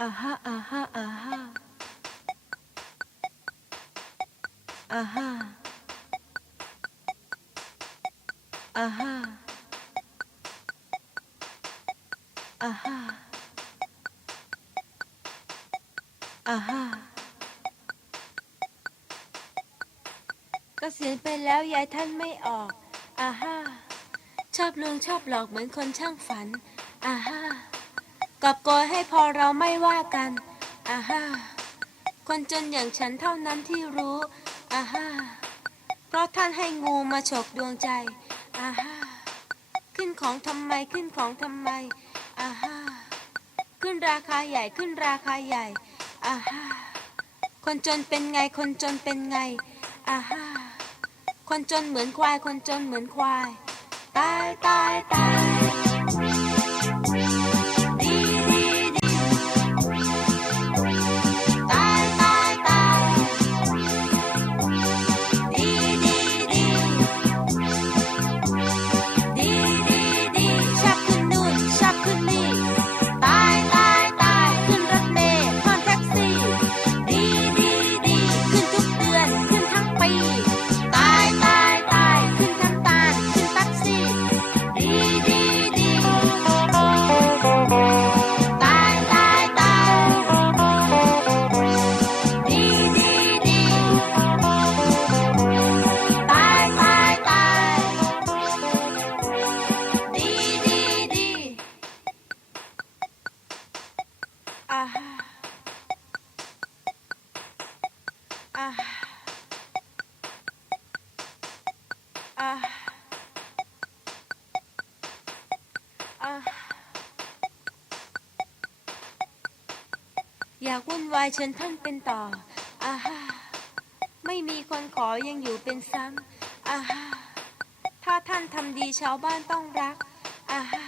อ่าฮะอ่าฮะอ่าฮะอ่าฮะอ่าฮะอ่าฮะอ่าฮะเกษียณไปแล้วยายท่านไม่ออกอ่าฮะชอบลวงชอบหลอกเหมือนคนช่างฝันอ่าฮะ กอบโกยให้พอเราไม่ว่ากันอ่าฮะคนจนอย่างฉันเท่านั้นที่รู้อ่าฮะเพราะท่านให้งูมาฉกดวงใจอ่าฮะขึ้นของทำไมขึ้นของทำไมอ่าฮะขึ้นราคาใหญ่ขึ้นราคาใหญ่อ่าฮะคนจนเป็นไงคนจนเป็นไงอ่าฮะคนจนเหมือนควายคนจนเหมือนควาย ตายตายตาย อะอะอยากวุ่นวายเชิญท่านเป็นต่ออาฮาไม่มีคนขอยังอยู่เป็นซ้ำอาฮาถ้าท่านทำดีชาวบ้านต้องรักอาฮา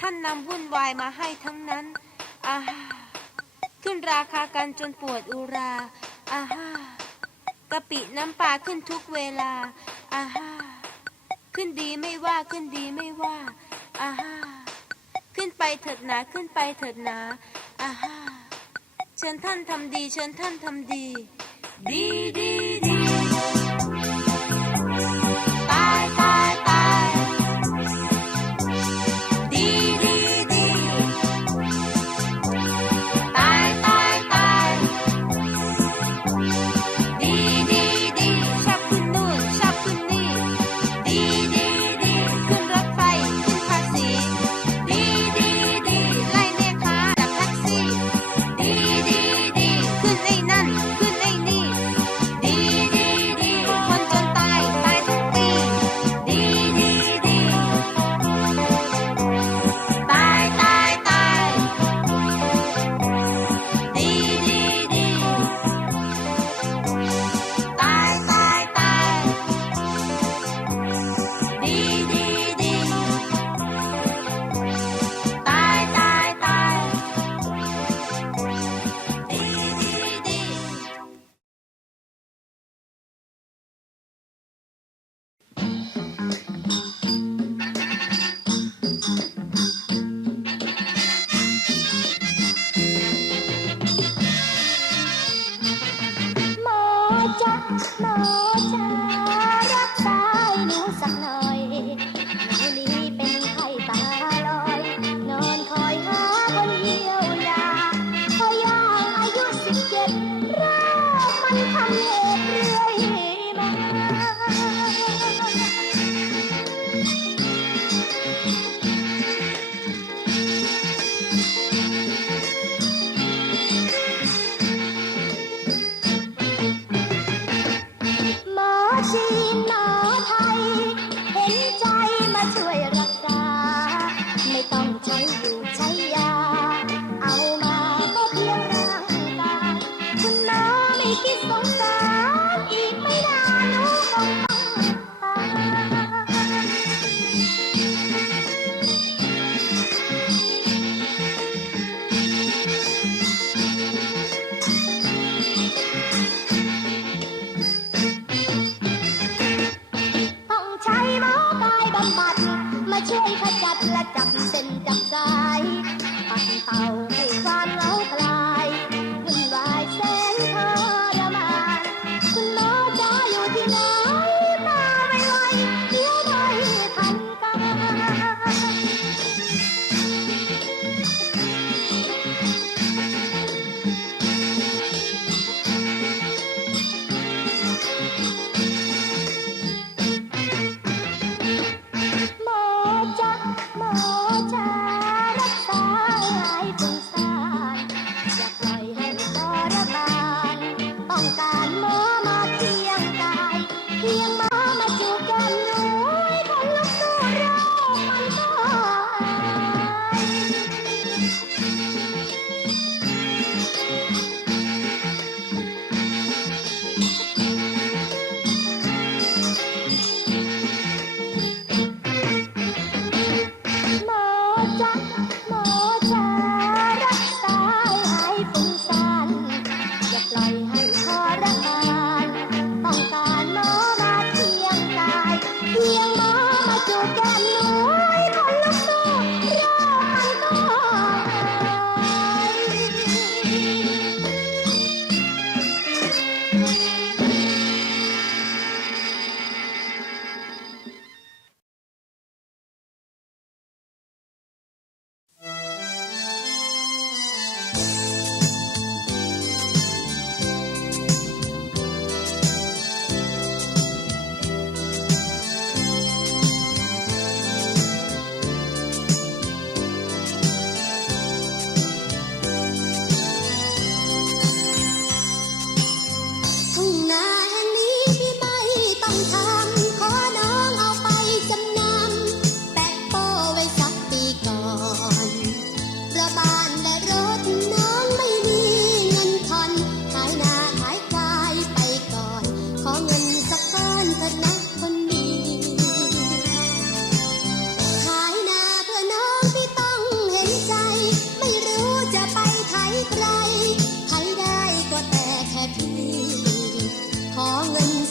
ท่านนำวุ่นวายมาให้ทั้งนั้นอาฮาขึ้นราคากันจนปวดอุราอาฮากะปิน้ำปลาขึ้นทุกเวลา อาฮาขึ้นดีไม่ว่าขึ้นดีไม่ว่าอาฮาขึ้นไปเถิดหนาขึ้นไปเถิดหนาอาฮาเชิญท่านทำดี เชิญท่านทำดี ดีดีดี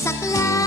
สักลา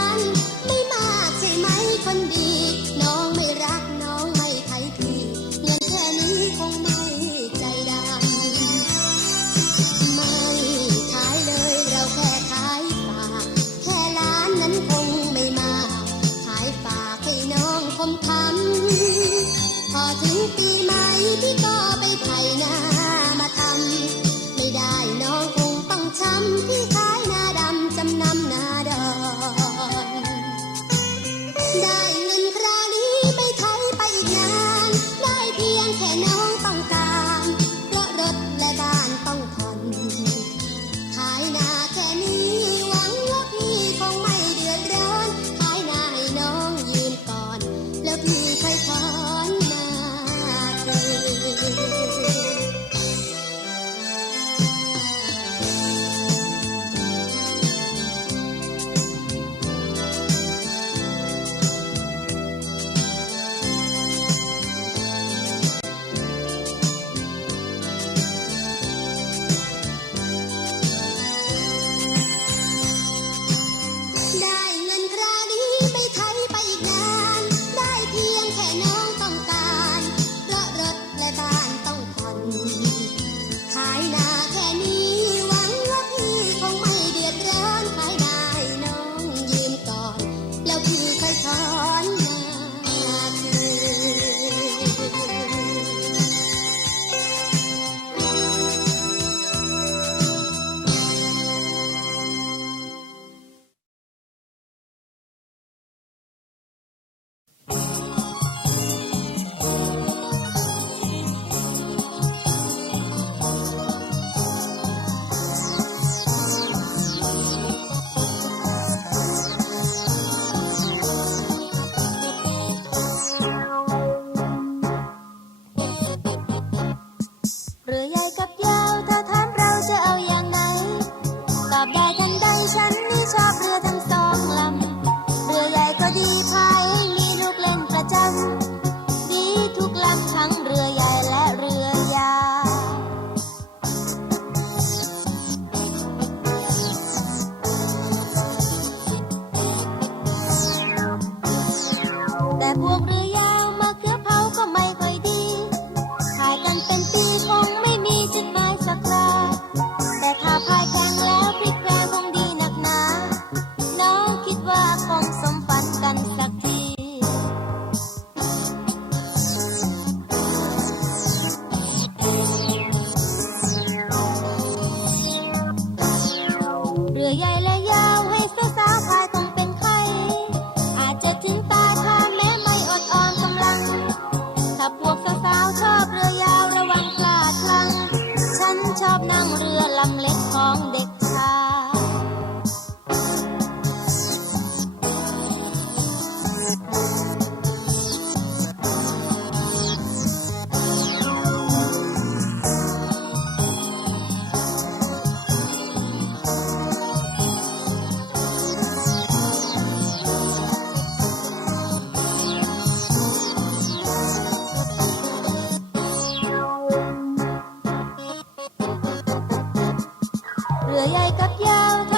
เรือใหญ่กับยาว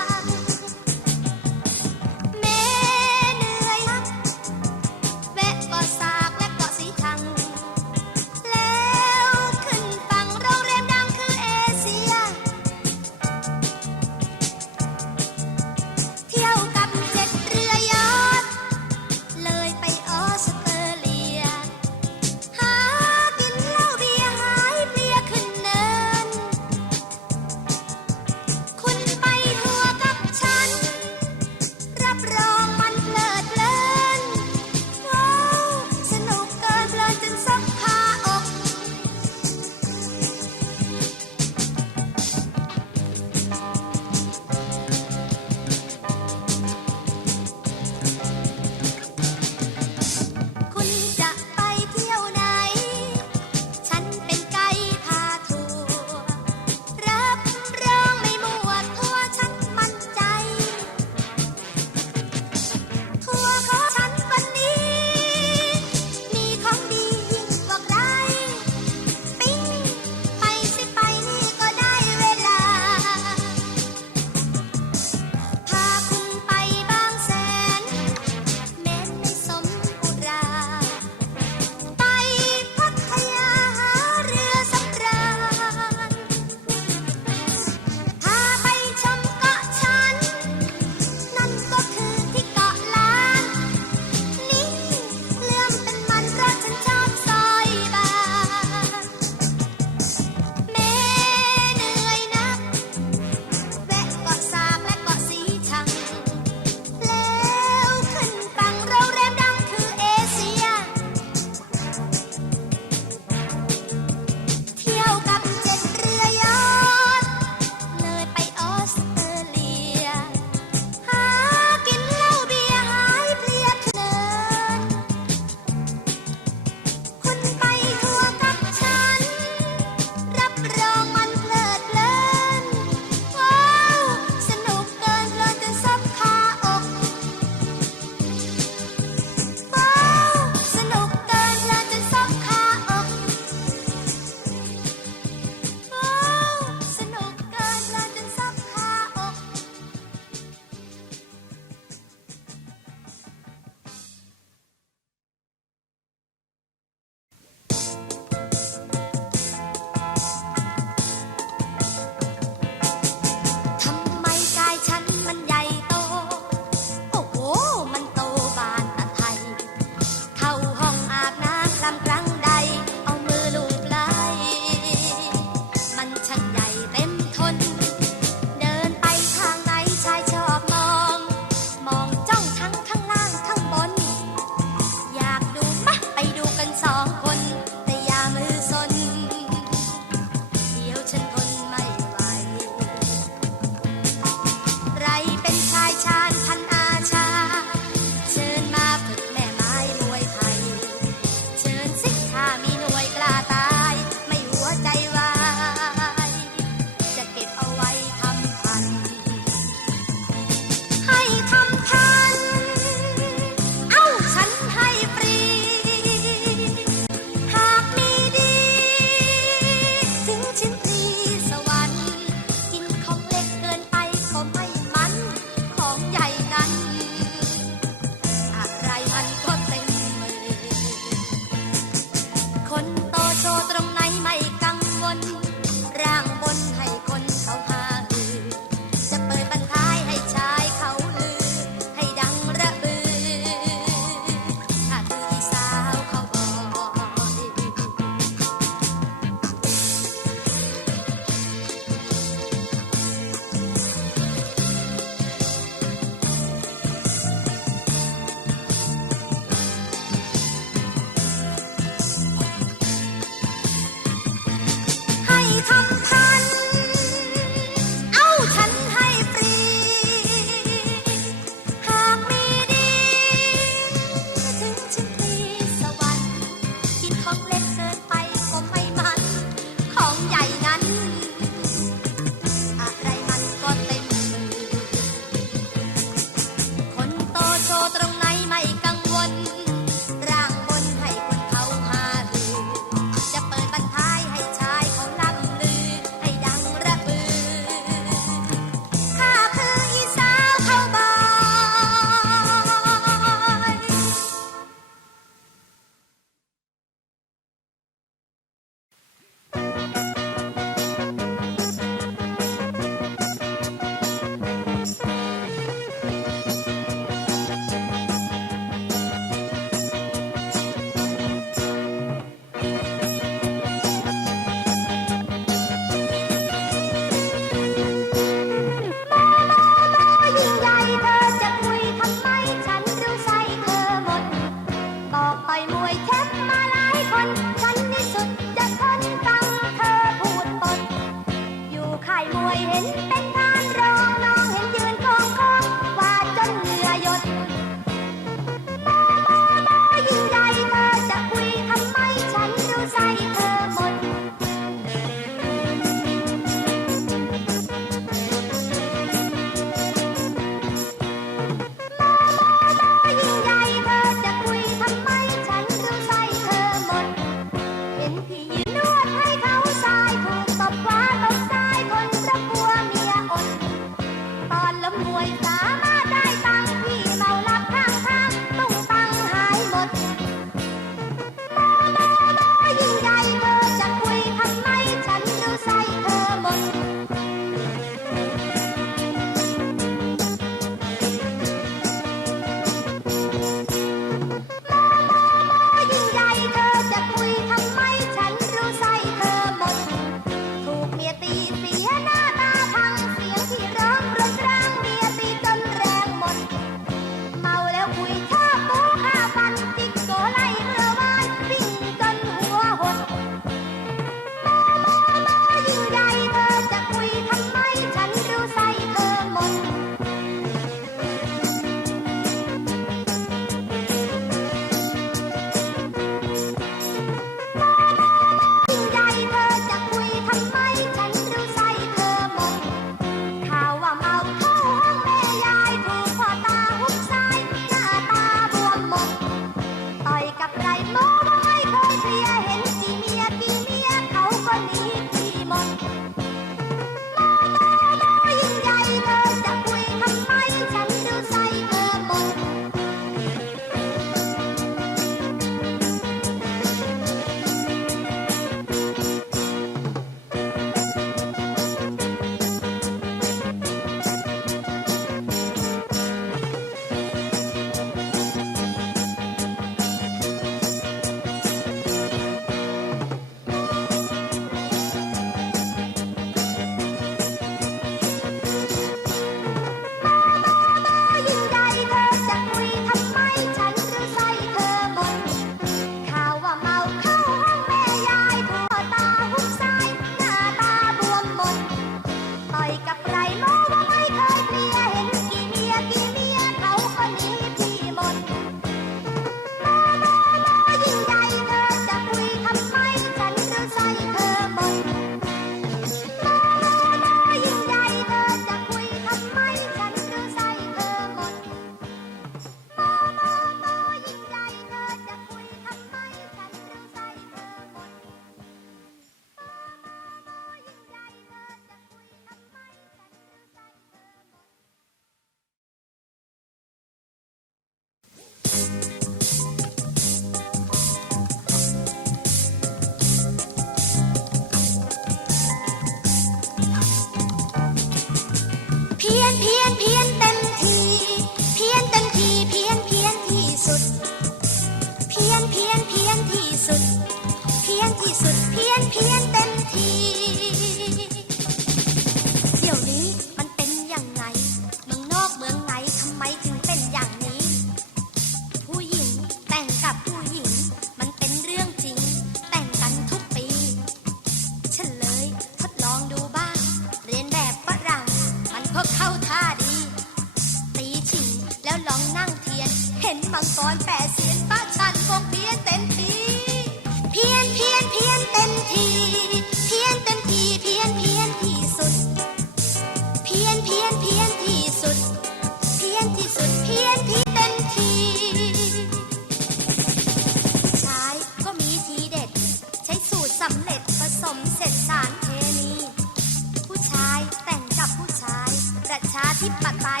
ประชาธิป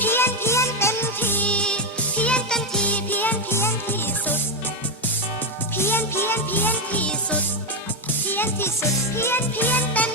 เพียนเพียนเต็มทีเพียนเต็มทีเพียนเพียนที่สุด เพียนเพียนเพียนที่สุด เพียนที่สุดเพียนเพียนเต็ม